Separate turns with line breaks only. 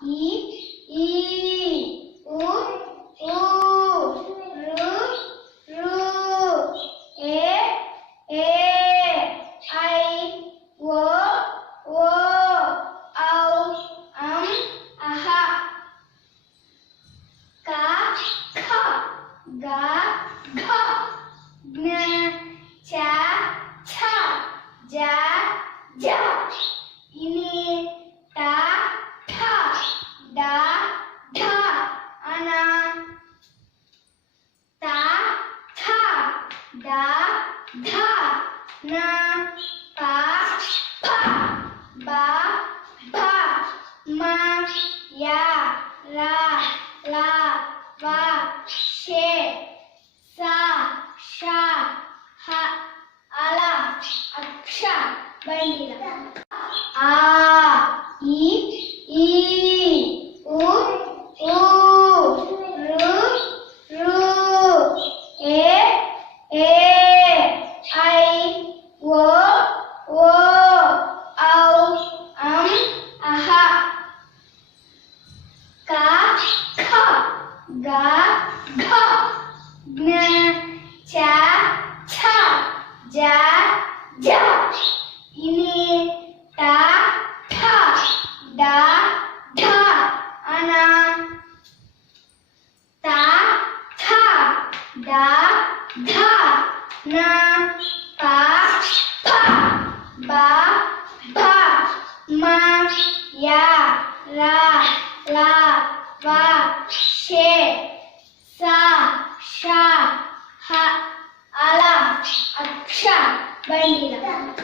이, 이, 우, 우, 르, 르, 에, 에, 아이, 워, 워, 아우, 암, 아하. 가, 가, 가, 가 나, 자, da dha na pa pha ba bha ma ya ra la va she sa sha ha ala aksha bandila ঘ জ্ঞ চা ছা যা যা ইনে তা ঠা ডা ঢা আনা তা থা ডা ধা না পা ফা বা ভা মা ইয়া রা লা বা শে Aksha Bandira.